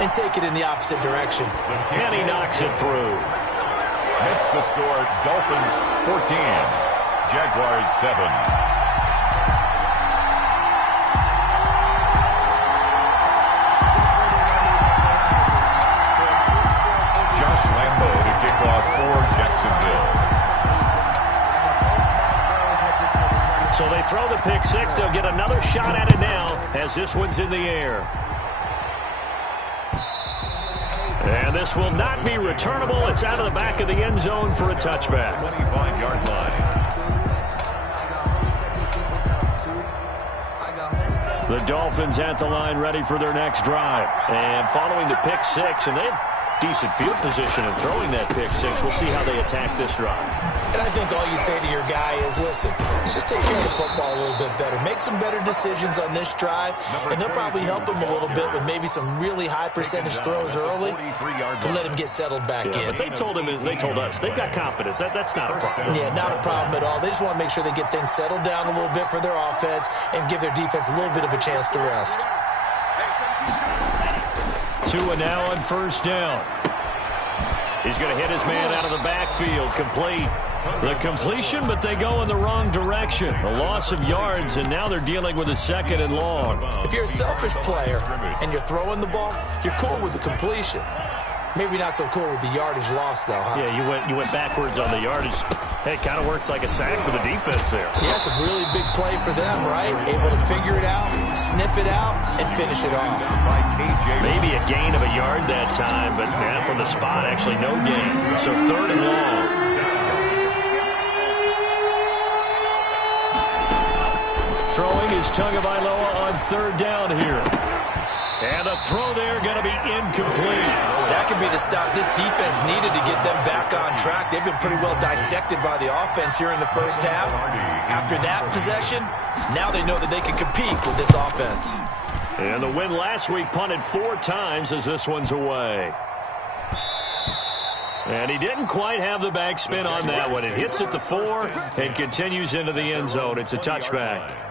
and take it in the opposite direction. And he knocks it through. Makes the score Dolphins 14, Jaguars 7. So they throw the pick six. They'll get another shot at it now as this one's in the air. And this will not be returnable. It's out of the back of the end zone for a touchback. 25-yard line. The Dolphins at the line ready for their next drive. And following the pick six, and they have decent field position in throwing that pick six. We'll see how they attack this drive. And I think all you say to your guy is, listen, let's just take care of the football a little bit better. Make some better decisions on this drive, and they'll probably help him a little bit with maybe some really high percentage throws early to let him get settled back in. But they told us, they've got confidence. That's not a problem. Yeah, not a problem at all. They just want to make sure they get things settled down a little bit for their offense and give their defense a little bit of a chance to rest. Tua now on first down. He's going to hit his man out of the backfield. Complete. The completion, but they go in the wrong direction. A loss of yards, and now they're dealing with a second and long. If you're a selfish player and you're throwing the ball, you're cool with the completion. Maybe not so cool with the yardage loss, though, huh? Yeah, you went backwards on the yardage. Hey, it kind of works like a sack for the defense there. Yeah, it's a really big play for them, right? Able to figure it out, sniff it out, and finish it off. Maybe a gain of a yard that time, but man, from the spot, actually no gain. So third and long. Throwing is Tagovailoa on third down here. And the throw there going to be incomplete. That could be the stop this defense needed to get them back on track. They've been pretty well dissected by the offense here in the first half. After that possession, now they know that they can compete with this offense. And the win last week punted 4 times as this one's away. And he didn't quite have the backspin on that one. It hits at the 4 and continues into the end zone. It's a touchback.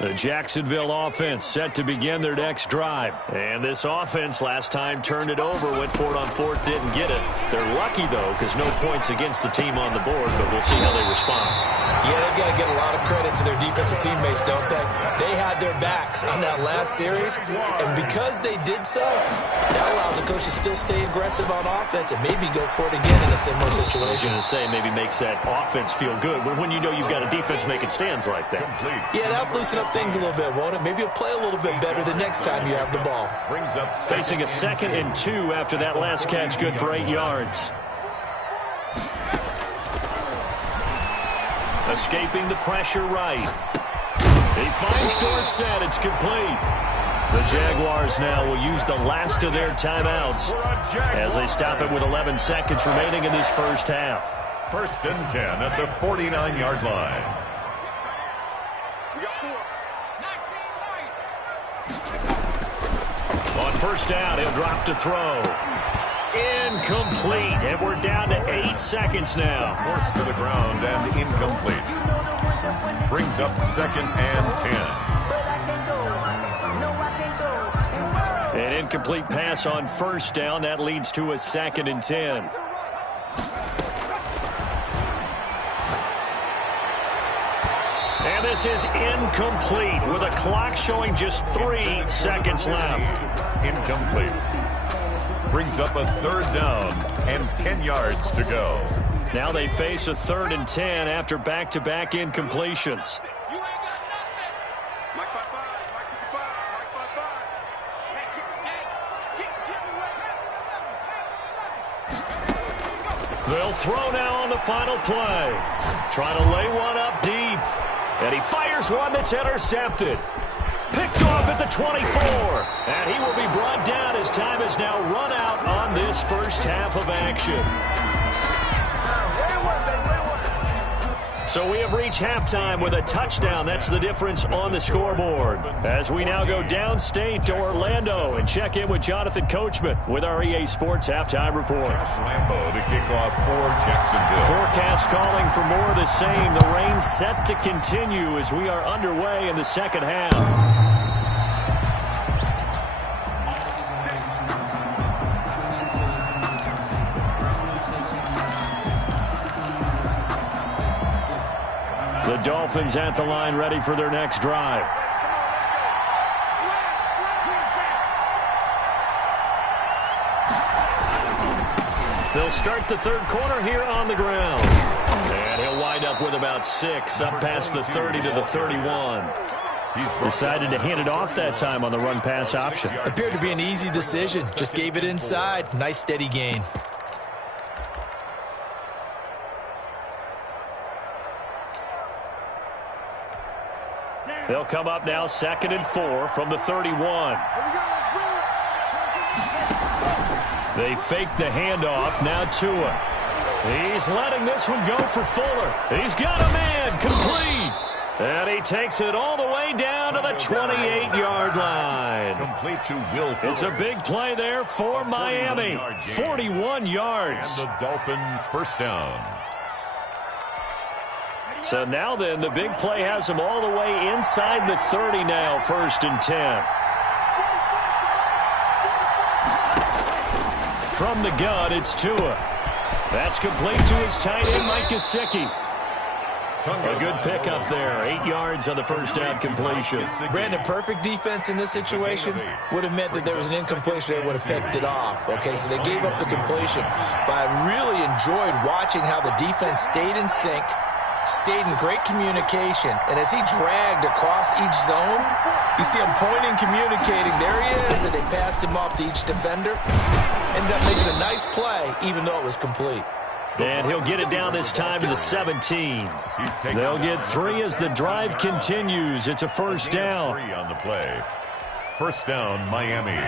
The Jacksonville offense set to begin their next drive. And this offense last time turned it over, went for it on fourth, didn't get it. They're lucky, though, because no points against the team on the board, but we'll see how they respond. Yeah, they've got to get a lot of credit to their defensive teammates, don't they? They had their backs on that last series, and because they did so, that allows the coach to still stay aggressive on offense and maybe go for it again in a similar situation. I was going to say, maybe makes that offense feel good when you know you've got a defense making stands like that. Yeah, that'll loosen up things a little bit, won't it? Maybe you'll play a little bit better the next time you have the ball. Brings up facing a 2nd and 2 after that last catch, good for 8 yards. Escaping the pressure right. He finds Dorsett. It's complete. The Jaguars now will use the last of their timeouts as they stop it with 11 seconds remaining in this first half. 1st and 10 at the 49-yard line. On first down, he'll drop to throw. Incomplete, and we're down to 8 seconds now. Forced to the ground and incomplete. Brings up 2nd and 10. An incomplete pass on first down. That leads to a 2nd and 10. And this is incomplete with a clock showing just 3 seconds left. Incomplete. Brings up a 3rd down and 10 yards to go. Now they face a 3rd and 10 after back-to-back incompletions. They'll throw now on the final play. Trying to lay one up deep. And he fires one that's intercepted. Picked off at the 24. And he will be brought down as time has now run out on this first half of action. So we have reached halftime with a touchdown. That's the difference on the scoreboard. As we now go downstate to Orlando and check in with Jonathan Coachman with our EA Sports Halftime Report. Lambeau to kick off for Jacksonville. Forecast calling for more of the same. The rain set to continue as we are underway in the second half. The Dolphins at the line ready for their next drive. They'll start the third quarter here on the ground. And he'll wind up with about 6, up past the 30 to the 31. He's decided to hand it off that time on the run-pass option. Appeared to be an easy decision. Just gave it inside. Nice steady gain. They'll come up now 2nd and 4 from the 31. They fake the handoff. Now Tua. He's letting this one go for Fuller. He's got a man. Complete. And he takes it all the way down to the 28-yard line. Complete to Will Fuller. It's a big play there for Miami. 41 yards. And the Dolphin first down. So now then, the big play has him all the way inside the 30 now, 1st and 10. From the gun, it's Tua. That's complete to his tight end, Mike Gesicki. A good pickup there. 8 yards on the first down completion. Brandon, perfect defense in this situation would have meant that there was an incompletion. They would have picked it off. Okay, so they gave up the completion. But I really enjoyed watching how the defense stayed in sync, stayed in great communication, and as he dragged across each zone, you see him pointing, communicating. There he is, and they passed him off to each defender. Ended up making a nice play, even though it was complete. And he'll get it down this time to the 17. They'll get 3 as the drive continues. It's a first down. 3 on the play. First down, Miami.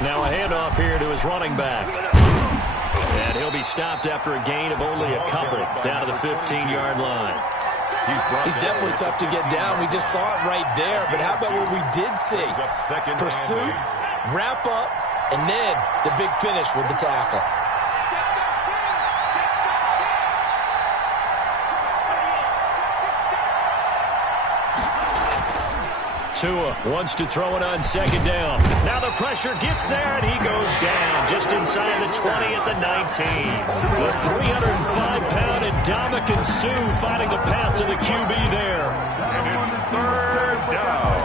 Now a handoff here to his running back. And he'll be stopped after a gain of only a couple down to the 15-yard line. He's definitely tough to get down. We just saw it right there. But how about what we did see? Pursuit, wrap up, and then the big finish with the tackle. Tua wants to throw it on 2nd down. Now the pressure gets there, and he goes down just inside the 20 at the 19. The 305-pound Ndamukong Suh finding the path to the QB there. And it's 3rd down.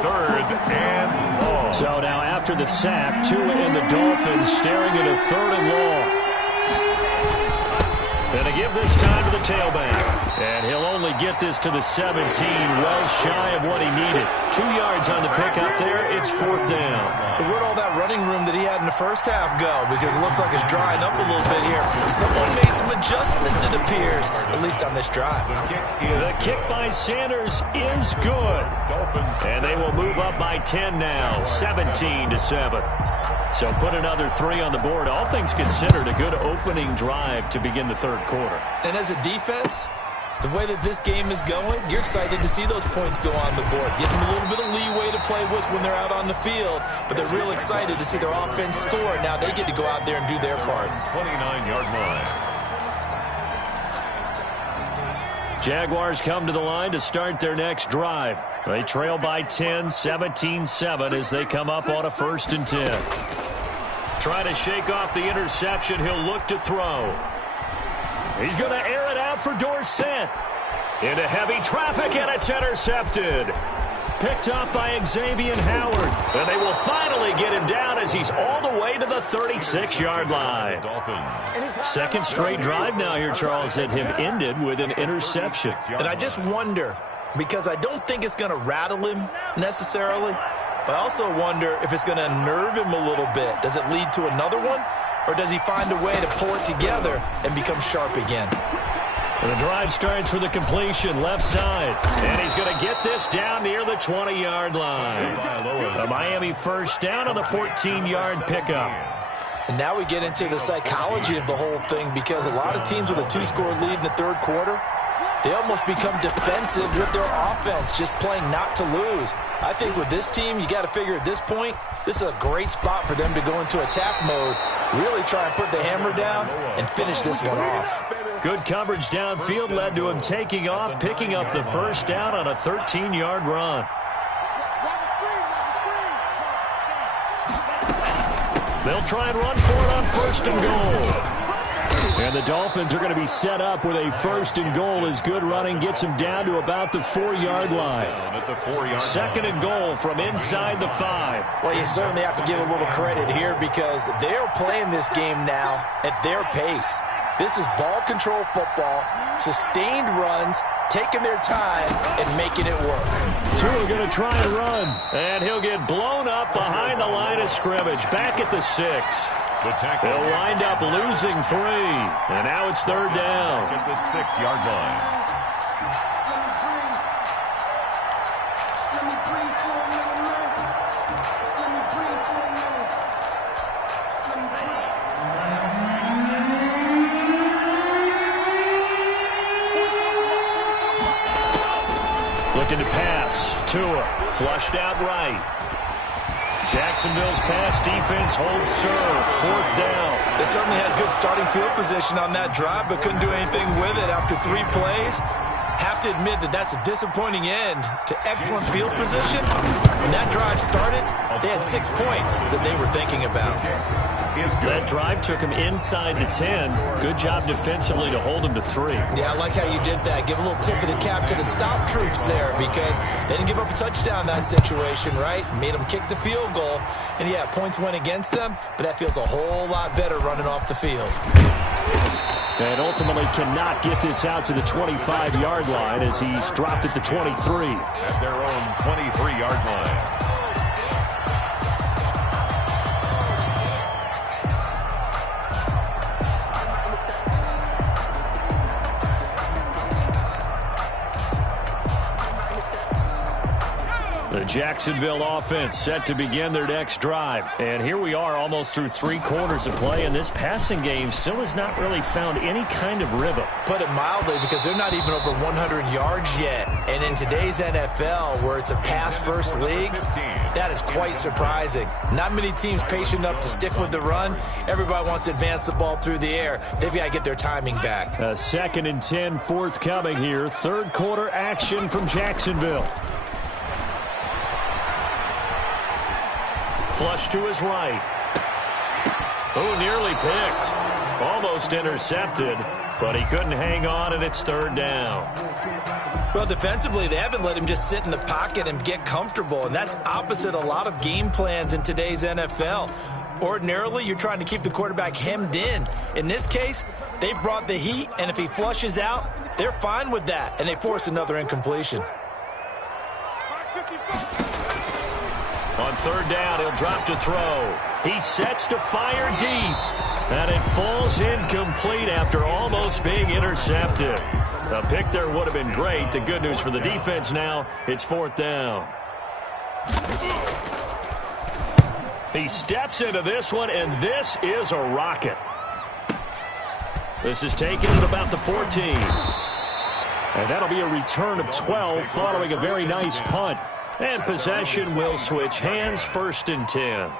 3rd and long. So now after the sack, Tua and the Dolphins staring at a 3rd and long. And to give this time to the tailback. And he'll only get this to the 17, well shy of what he needed. 2 yards on the pickup there. It's 4th down. So where'd all that running room that he had in the first half go? Because it looks like it's drying up a little bit here. Someone made some adjustments, it appears, at least on this drive. The kick by Sanders is good. And they will move up by 10 now, 17-7. So put another 3 on the board. All things considered, a good opening drive to begin the third quarter. And as a defense, the way that this game is going, you're excited to see those points go on the board. Gives them a little bit of leeway to play with when they're out on the field, but they're real excited to see their offense score. Now they get to go out there and do their part. 29-yard line. Jaguars come to the line to start their next drive. They trail by 10, 17-7 as they come up on a 1st and 10. Trying to shake off the interception. He'll look to throw. He's going to air it out for Dorsett. Into heavy traffic, and it's intercepted. Picked up by Xavier Howard. And they will finally get him down as he's all the way to the 36-yard line. Second straight drive now here, Charles, that have ended with an interception. And I just wonder, because I don't think it's going to rattle him necessarily, but I also wonder if it's going to unnerve him a little bit. Does it lead to another one? Or does he find a way to pull it together and become sharp again? And the drive starts with a completion, left side. And he's going to get this down near the 20-yard line. A Miami first down on the 14-yard pickup. And now we get into the psychology of the whole thing, because a lot of teams with a 2-score lead in the third quarter, they almost become defensive with their offense, just playing not to lose. I think with this team, you got to figure at this point, this is a great spot for them to go into attack mode, really try and put the hammer down and finish this one off. Good coverage downfield led to him taking off, picking up the first down on a 13-yard run. They'll try and run for it on first and goal. And the Dolphins are going to be set up with a first and goal as good running gets them down to about the 4-yard line. Second and goal from inside the 5. Well, you certainly have to give a little credit here, because they're playing this game now at their pace. This is ball control football, sustained runs, taking their time and making it work. Tua going to try and run, and he'll get blown up behind the line of scrimmage, back at the 6. They'll wind up losing 3, and now it's third down. At the 6-yard line. Looking to pass. Tua flushed out right. Jacksonville's pass defense holds serve. Fourth down. They certainly had good starting field position on that drive, but couldn't do anything with it after 3 plays. Have to admit that that's a disappointing end to excellent field position. When that drive started, they had 6 points that they were thinking about. That drive took him inside the 10. Good job defensively to hold him to 3. Yeah, I like how you did that. Give a little tip of the cap to the stop troops there, because they didn't give up a touchdown in that situation, right? Made them kick the field goal. And, yeah, points went against them, but that feels a whole lot better running off the field. And ultimately cannot get this out to the 25-yard line as he's dropped at the 23. At their own 23-yard line. The Jacksonville offense set to begin their next drive. And here we are almost through 3 quarters of play, and this passing game still has not really found any kind of rhythm. Put it mildly, because they're not even over 100 yards yet. And in today's NFL, where it's a pass-first league, that is quite surprising. Not many teams patient enough to stick with the run. Everybody wants to advance the ball through the air. They've got to get their timing back. A 2nd and 10 forthcoming here. Third quarter action from Jacksonville. Flush to his right. Oh, nearly picked. Almost intercepted, but he couldn't hang on, and it's third down. Well, defensively, they haven't let him just sit in the pocket and get comfortable, and that's opposite a lot of game plans in today's NFL. Ordinarily, you're trying to keep the quarterback hemmed in. In this case, they brought the heat, and if he flushes out, they're fine with that, and they force another incompletion. On third down, he'll drop to throw. He sets to fire deep. And it falls incomplete after almost being intercepted. A pick there would have been great. The good news for the defense now, it's fourth down. He steps into this one, and this is a rocket. This is taken at about the 14. And that'll be a return of 12 following a very nice punt. And possession will switch hands, 1st and 10.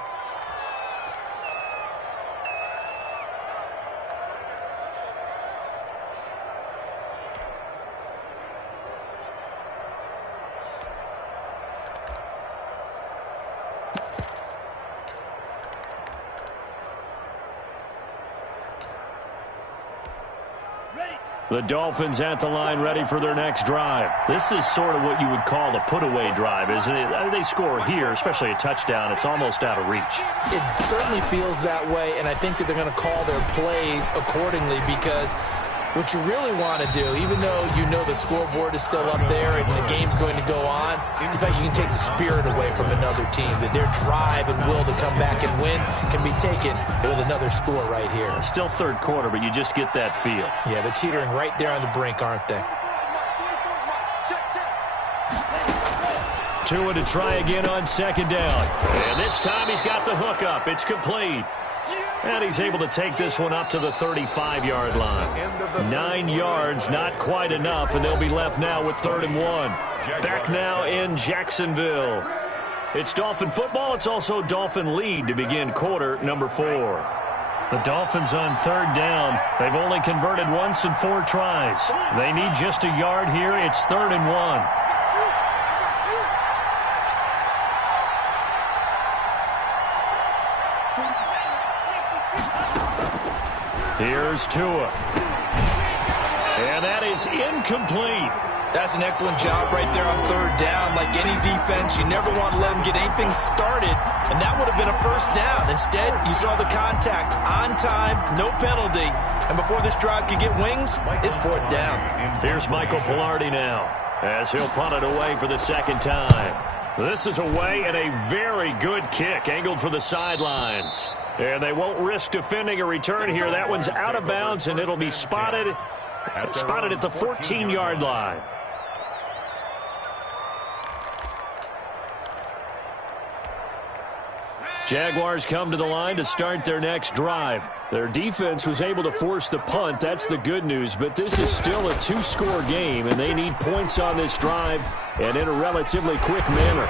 The Dolphins at the line ready for their next drive. This is sort of what you would call a put-away drive, isn't it? They score here, especially a touchdown. It's almost out of reach. It certainly feels that way, and I think that they're going to call their plays accordingly, because What you really want to do, even though you know the scoreboard is still up there and the game's going to go on, in fact, you can take the spirit away from another team, that their drive and will to come back and win can be taken with another score right here. Still third quarter, but you just get that feel. Yeah, they're teetering right there on the brink, aren't they? Tua to try again on second down. And this time he's got the hook up. It's complete. And he's able to take this one up to the 35-yard line. 9 yards, not quite enough, and they'll be left now with 3rd and 1. Back now in Jacksonville. It's Dolphin football. It's also Dolphin lead to begin quarter number 4. The Dolphins on 3rd down. They've only converted once in 4 tries. They need just a yard here. It's 3rd and 1. Here's Tua. And that is incomplete. That's an excellent job right there on 3rd down. Like any defense, you never want to let them get anything started, and that would have been a 1st down. Instead, you saw the contact on time, no penalty, and before this drive could get wings, it's 4th down. Here's Michael Pilardi now as he'll punt it away for the 2nd time. This is away and a very good kick angled for the sidelines. And they won't risk defending a return here. That one's out of bounds, and it'll be spotted at the 14-yard line. Jaguars come to the line to start their next drive. Their defense was able to force the punt. That's the good news. But this is still a 2-score game, and they need points on this drive and in a relatively quick manner.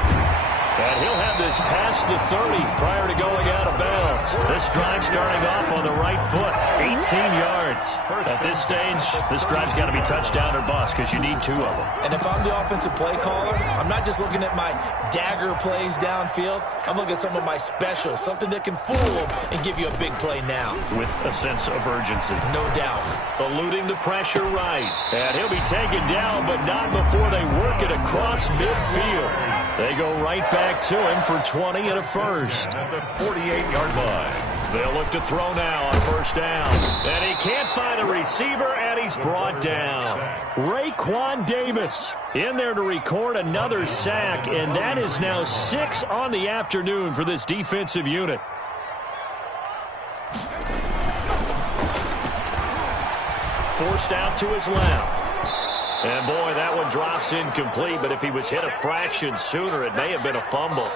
And he'll have this past the 30 prior to going out of bounds. This drive starting off on the right foot, 18 yards. At this stage, this drive's got to be touchdown or bust because you need 2 of them. And if I'm the offensive play caller, I'm not just looking at my dagger plays downfield. I'm looking at some of my specials, something that can fool them and give you a big play now. With a sense of urgency. No doubt. Eluding the pressure right. And he'll be taken down, but not before they work it across midfield. They go right back to him for 20 and a 1st. At the 48-yard line. They'll look to throw now on 1st down. And he can't find a receiver, and he's brought down. Raekwon Davis in there to record another sack, and that is now 6 on the afternoon for this defensive unit. Forced out to his left. And, boy, that one drops incomplete, but if he was hit a fraction sooner, it may have been a fumble.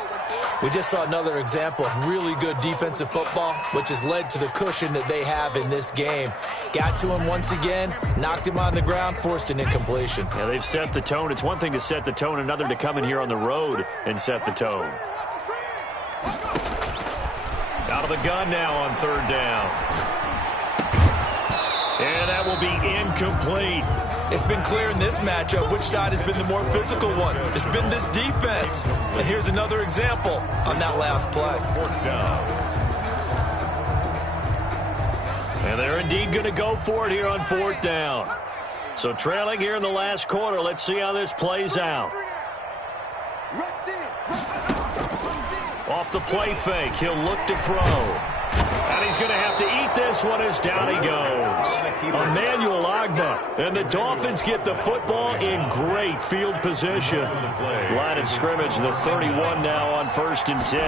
We just saw another example of really good defensive football, which has led to the cushion that they have in this game. Got to him once again, knocked him on the ground, forced an incompletion. Yeah, they've set the tone. It's one thing to set the tone, another to come in here on the road and set the tone. Out of the gun now on 3rd down. And that will be incomplete. It's been clear in this matchup which side has been the more physical one. It's been this defense. And here's another example on that last play. 4th down. And they're indeed going to go for it here on 4th down. So trailing here in the last quarter. Let's see how this plays out. Off the play fake, he'll look to throw. And he's going to have to eat this one as down he goes. Emmanuel Ogbah. And the Dolphins get the football in great field position. Line of scrimmage, the 31 now on 1st and 10.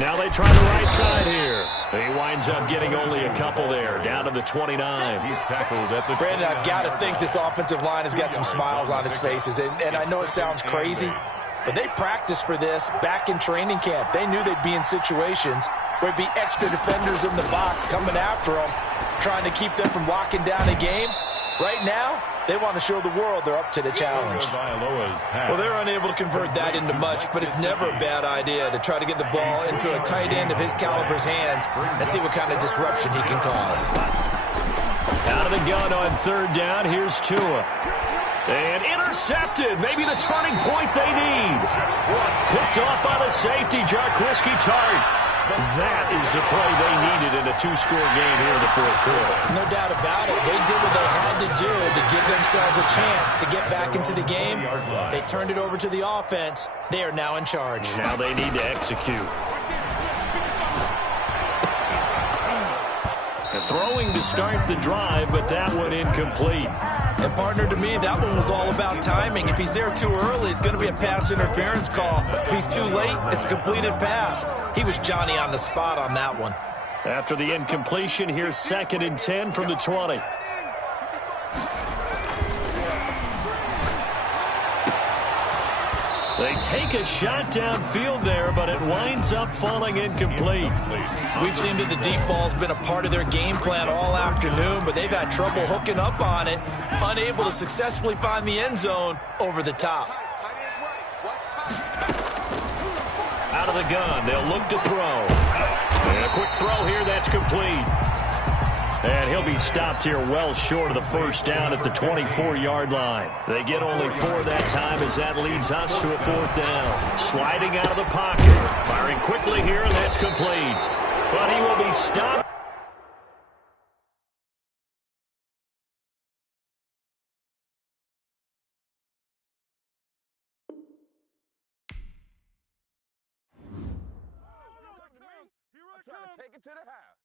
Now they try the right side here. He winds up getting only a couple there, down to the 29. He's tackled at the Brandon, I've got to think this offensive line has got some smiles on its faces. And I know it sounds crazy, but they practiced for this back in training camp. They knew they'd be in situations where it'd be extra defenders in the box coming after them, trying to keep them from locking down a game. Right now, they want to show the world they're up to the challenge. Well, they're unable to convert that into much, but it's never a bad idea to try to get the ball into a tight end of his caliber's hands and see what kind of disruption he can cause. Out of the gun on 3rd down, here's Tua. And intercepted, maybe the turning point they need. Picked off by the safety, Jarquiski Tart. That is the play they needed in a 2-score game here in the 4th quarter. No doubt about it. They did what they had to do to give themselves a chance to get back into the game. They turned it over to the offense. They are now in charge. Now they need to execute. And Throwing to start the drive, but that one incomplete. And partner, to me, that one was all about timing. If he's there too early, it's going to be a pass interference call. If he's too late, it's a completed pass. He was Johnny on the spot on that one. After the incompletion, here's 2nd and 10 from the 20. They take a shot downfield there, but it winds up falling incomplete. We've seen that the deep ball's been a part of their game plan all afternoon, but they've had trouble hooking up on it, unable to successfully find the end zone over the top. Out of the gun, they'll look to throw. And a quick throw here, that's complete. And he'll be stopped here well short of the first down at the 24-yard line. They get only 4 that time as that leads us to a 4th down. Sliding out of the pocket. Firing quickly here, and that's complete. But he will be stopped. Trying to take it to the house.